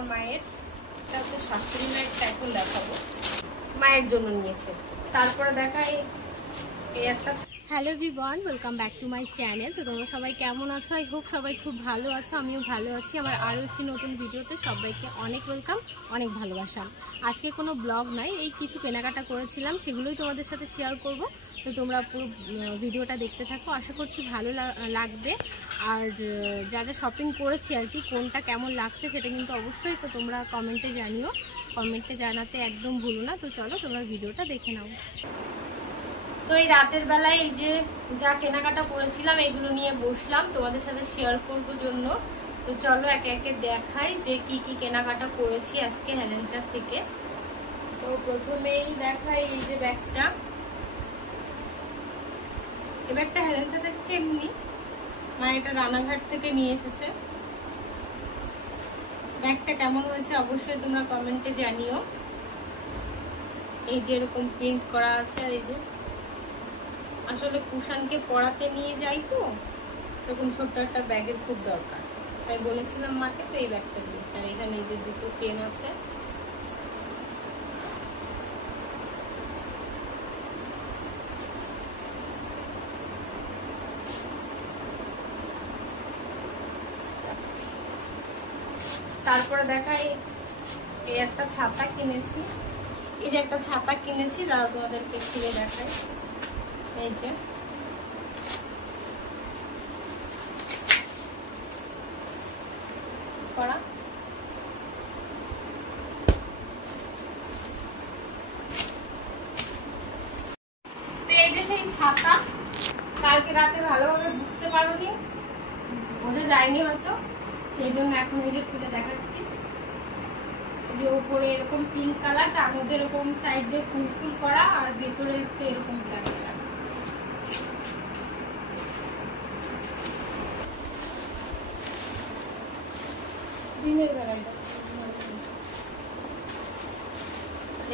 আমার মায়ের, এটা হচ্ছে শাশুড়ি মায়েরটা এখন দেখাবো, মায়ের জন্য নিয়েছে। তারপরে দেখাই এই একটা। Hello everyone, welcome back to my channel. তো তোমরা সবাই কেমন আছো? আই হোপ সবাই খুব ভালো আছো, আমিও ভালো আছি। আমার আরও একটি নতুন ভিডিওতে সবাইকে অনেক ওয়েলকাম, অনেক ভালোবাসা। আজকে কোনো ব্লগ নাই, এই কিছু কেনাকাটা করেছিলাম সেগুলোই তোমাদের সাথে শেয়ার করব। তো তোমরা পুরো ভিডিওটা দেখতে থাকো, আশা করছি ভালো লাগবে। আর যা যা শপিং করেছি আর কি, কোনটা কেমন লাগছে সেটা কিন্তু অবশ্যই তো তোমরা কমেন্টে জানিও, কমেন্টে জানাতে একদম ভুলো না। তো চলো তোমরা ভিডিওটা দেখে নাও। তো এই রাতের বেলায় এই যে যা কেনাকাটা করেছিলাম এগুলো নিয়ে বসলাম তোমাদের সাথে শেয়ার করবো জন্য। তো চলো একে একে দেখাই যে কি কি কেনাকাটা করেছি আজকে হেলেঞ্চার থেকে। তো প্রথমেই দেখাই এই যে ব্যাগটা, এই ব্যাগটা হেলেঞ্চার থেকে এমনি মানে এটা রানাঘাট থেকে নিয়ে এসেছে। ব্যাগটা কেমন হয়েছে অবশ্যই তোমরা কমেন্টে জানিও। এই যে এরকম প্রিন্ট করা আছে, আর এই যে আসলে কুশানকে পড়াতে নিয়ে যাই তো তখন ছোট্ট একটা ব্যাগের খুব দরকার, তাই বলেছিলাম মাকে, তো এই ব্যাগটা দিয়েছে। আর এখানে এই যে দুটো চেন আছে, তারপরে দেখাই এই একটা ছাতা কিনেছি। এই যে একটা ছাতা কিনেছি, দাঁড়াও তোমাদেরকে খুলে দেখাই। এই যে করা, তো এই যে সেই ছাতা, কালকে রাতে ভালোভাবে বুঝতে পারোনি, বোঝা যায়নি হয়তো, সেই জন্য এখন এই যে খুলে দেখাচ্ছি। যে উপরে এরকম পিঙ্ক কালার, তার মধ্যে এরকম সাইড দিয়ে ফুল ফুল করা, আর ভেতরে হচ্ছে এরকম ব্ল্যাক কালার। দিনের বেলায়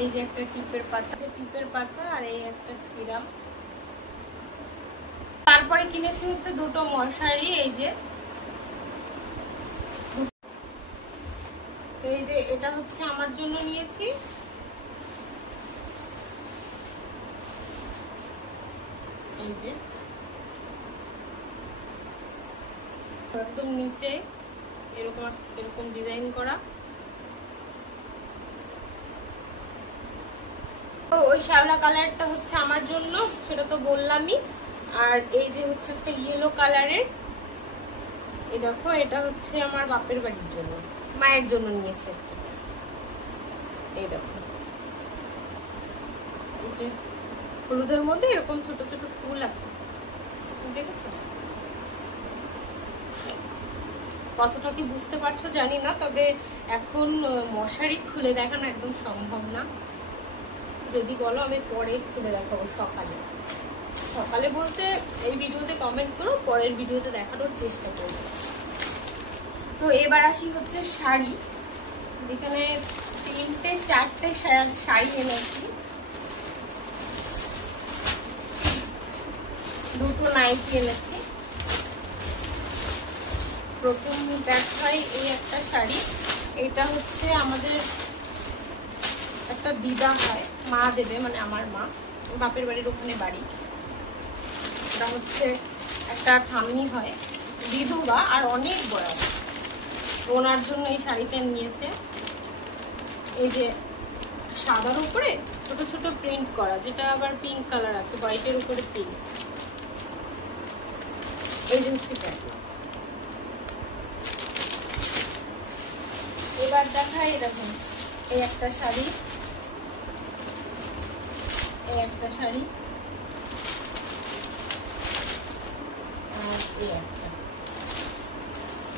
এই যে একটা টিপের পাতা, আর এই একটা সিরাম। তারপরে কিনেছি হচ্ছে দুটো মশারি। এই যে এটা হচ্ছে আমার জন্য নিয়েছি। এই যে একদম নিচে এরকম ডিজাইন করা। ওই শ্যাওলা কালারটা হচ্ছে আমার জন্য, সেটা তো বললামই। আর এই যে হচ্ছে একটা ইয়েলো কালারের, এই দেখো এটা হচ্ছে আমার বাপের বাড়ির জন্য, মায়ের জন্য নিয়েছে। এই দেখো যে হলুদের মধ্যে এরকম ছোট ছোট ফুল আছে, দেখেছো? কতটা কি বুঝতে পারছো জানি না, তবে এখন মশারি খুলে দেখানো একদম সম্ভব না। যদি বলো আমি পরে খুলে দেখাবো, সকালে বলতে এই ভিডিওতে কমেন্ট করো, পরের ভিডিওতে দেখানোর চেষ্টা করবো। তো এবার আসি হচ্ছে শাড়ি। এখানে 3-4টে শাড়ি এনেছি, দুটো নাইটি এনেছি। প্রথম দেখাই এই একটা শাড়ি, এটা হচ্ছে আমাদের একটা দিদা হয়, মা দেবে, মানে আমার মা, বাপের বাড়ির ওখানে বাড়ি। এটা হচ্ছে একটা ঠাম্মি হয়, বিধবা আর অনেক বয়স, ওনার জন্য এই শাড়িটা নিয়েছে। এই যে সাদার উপরে ছোট ছোট প্রিন্ট করা, যেটা আবার পিঙ্ক কালার আছে, হোয়াইটের উপরে পিঙ্ক। এই যে হচ্ছে ক্যাটলগ। এবার দেখাই এরকম এই একটা শাড়ি, এই একটা শাড়ি, আর এই একটা,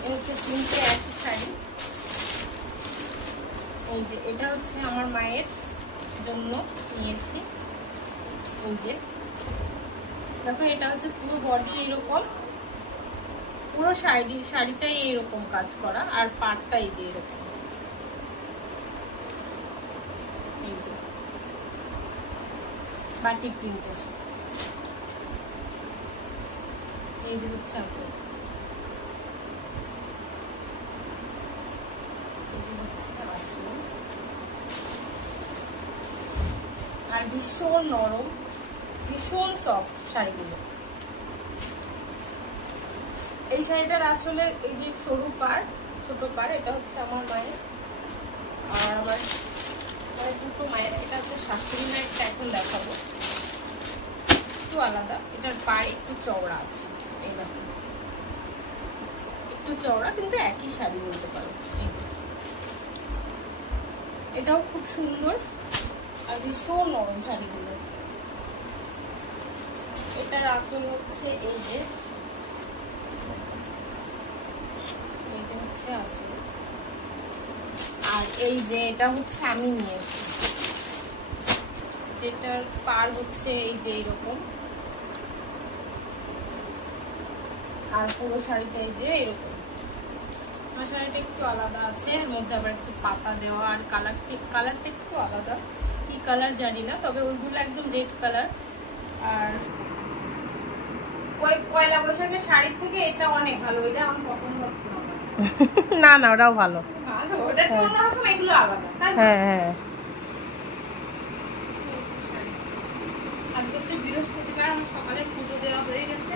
এই হচ্ছে 3টে একই শাড়ি। এই যে এটা হচ্ছে আমার মায়ের জন্য নিয়েছি। এই যে দেখো এটা হচ্ছে পুরো বডি এইরকম, পুরো শাড়িটাই এইরকম কাজ করা, আর পাটটা এই যে এরকম। এই যে বাটি প্রিন্ট আছে। এই যে হচ্ছে এই যে হচ্ছে আঁচল, আর ভীষণ নরম, ভীষণ সফট শাড়িগুলো। এই শাড়িটার আসলে এই যে সরু পাড়, ছোট পাড়, এটা হচ্ছে আমার মায়ের, আর আমার দুটো মায়ের। এটা হচ্ছে শাশুড়ি মায়েরটা এখন দেখাবো, একটু আলাদা। এটার পাড় একটু চওড়া আছে, এই দেখো একটু চওড়া, কিন্তু একই শাড়ি বলতে পারো। এটাও খুব সুন্দর আর ভীষণ নরম শাড়িগুলো। এটার আঁচল হচ্ছে এই যে, এটা হচ্ছে আঁচল। আর এই যে এটা হচ্ছে আমি নিয়েছি, যেটার পাড় হচ্ছে এই যে এরকম, আর পুরো শাড়িটা এই যে এরকম। আমার শাড়িটা একটু আলাদা আছে, এর মধ্যে আবার একটু পাতা দেওয়া, আর কালারটা একটু আলাদা, কি কালার জানি না, তবে ওইগুলো একদম রেড কালার। আর ওই পয়লা বৈশাখের শাড়ির থেকে এটা অনেক ভালো, এটা আমার পছন্দ হচ্ছে না। না ওটাও ভালো, ওটা তো অন্যরকম, এগুলো আলাদা, তাই না? হ্যাঁ। আজকে হচ্ছে বৃহস্পতিবার, আমার সকালে পুজো দেওয়া হয়ে গেছে,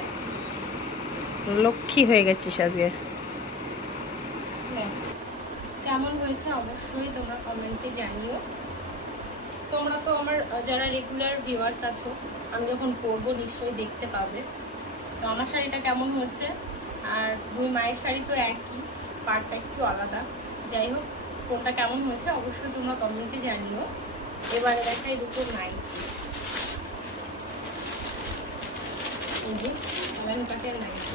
লক্ষ্মী হয়ে গেছিস আজকে। কেমন হয়েছে অবশ্যই তোমরা কমেন্টে জানিও। তোমরা তো আমার যারা রেগুলার ভিউয়ার্স আছো, আমি যখন পরবো নিশ্চয়ই দেখতে পাবে তো আমার শাড়িটা কেমন হয়েছে। আর দুই মায়ের শাড়ি তো একই, পাড়টা একটু আলাদা। যাই হোক, কোনটা কেমন হয়েছে অবশ্যই তোমরা কমেন্টে জানিও। এবারে দেখাই দুটো নাইটি, এই যে অ্যালান কাটের নাইটি।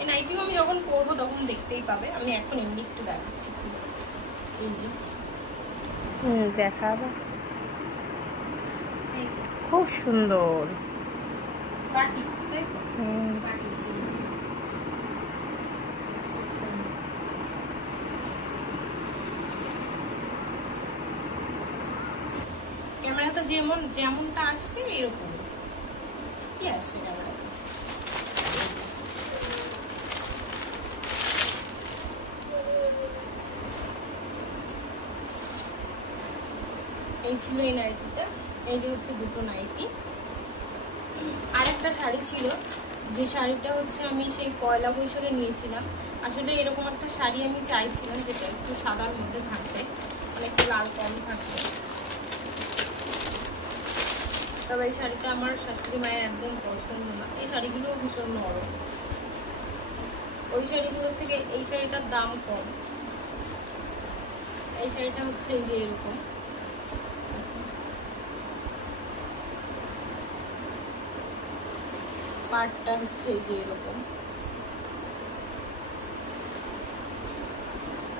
এই নাইটিও আমি যখন পরবো তখন দেখতেই পাবে, আমি এখন এমনি একটু দেখাচ্ছি। এই যে দেখাবো, খুব সুন্দর। পার্টি, ক্যামেরাতে যেমনটা আসছে এরকম কি আসছে ক্যামেরাতে। এই ছিল এই নাইটিটা, এই যে হচ্ছে দুটো নাইটি। আর একটা শাড়ি ছিল, যে শাড়িটা হচ্ছে আমি সেই পয়লা বৈশাখে নিয়েছিলাম। আসলে এরকম একটা শাড়ি আমি চাইছিলাম যেটা একটু সাদার মধ্যে থাকবে, মানে একটু লাল কম থাকবে। তবে এই শাড়িটা আমার শাশুড়ি মায়ের একদম পছন্দ না। এই শাড়িগুলো ভীষণ নরম, ওই শাড়িগুলোর থেকে এই শাড়িটার দাম কম। এই শাড়িটা হচ্ছে যে এরকম, পাটটা হচ্ছে এই যে এরকম,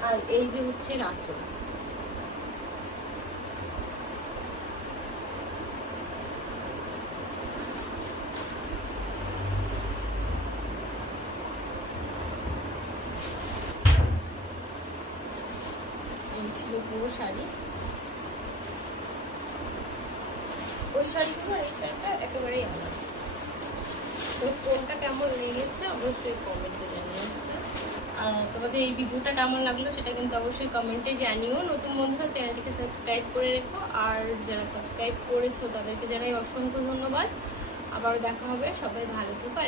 আর এই যে হচ্ছে আঁচল। এই ছিল পুরো শাড়ি। ওই শাড়িগুলো এই শাড়িটা একেবারেই আলাদা। তো কোনটা কেমন লেগেছে অবশ্যই কমেন্টে জানিও। আর তোমাদের এই ভিডিওটা কেমন লাগলো সেটা কিন্তু অবশ্যই কমেন্টে জানিও। নতুন বন্ধুরা চ্যানেলটিকে সাবস্ক্রাইব করে রেখো, আর যারা সাবস্ক্রাইব করেছো তাদেরকে জানাই অসংখ্য ধন্যবাদ। আবার দেখা হবে, সবাই ভালো থেকো।